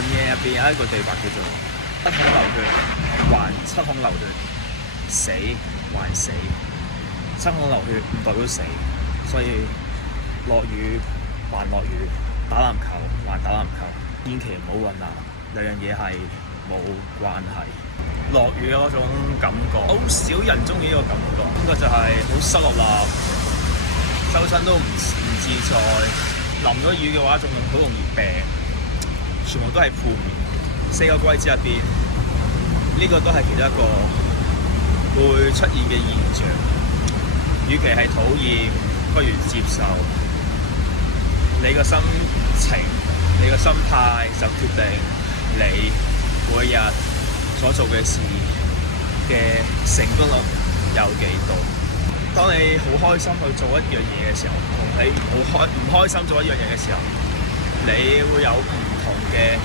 論嘢入邊有一個對白叫做七孔流血還七孔流血，死還死。七孔流血唔代表死，所以落雨還落雨，打籃球還打籃球，千祈唔好混淆，兩樣嘢係冇關係。落雨嗰種感覺，好少人中意呢個感覺，呢個就係好濕立立，周身都唔自在。淋咗雨嘅話，仲好容易病，全部都係負面。4個季節入邊，呢個都係其中一個會出現嘅現象。與其係討厭，不如接受。你個心情、你個心態就決定你每日所做嘅事嘅成功率有幾多。當你好開心去做一樣嘢嘅時候，同你唔開心做一樣嘢嘅時候，你會有唔同嘅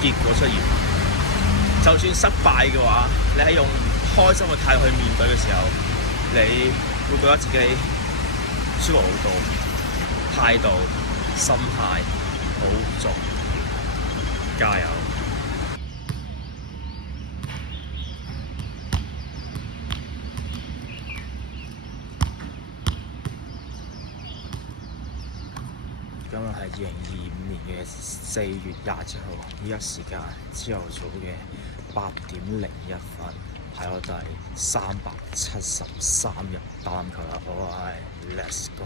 結果出現。就算失敗嘅話，你係用開心嘅態度去面對嘅時候，你會覺得自己舒服好多，態度、心態好足，加油！今日係2025年嘅4月27號，依家時間朝頭早嘅8:01，係我第373日打籃球啦，我係 Let's Go。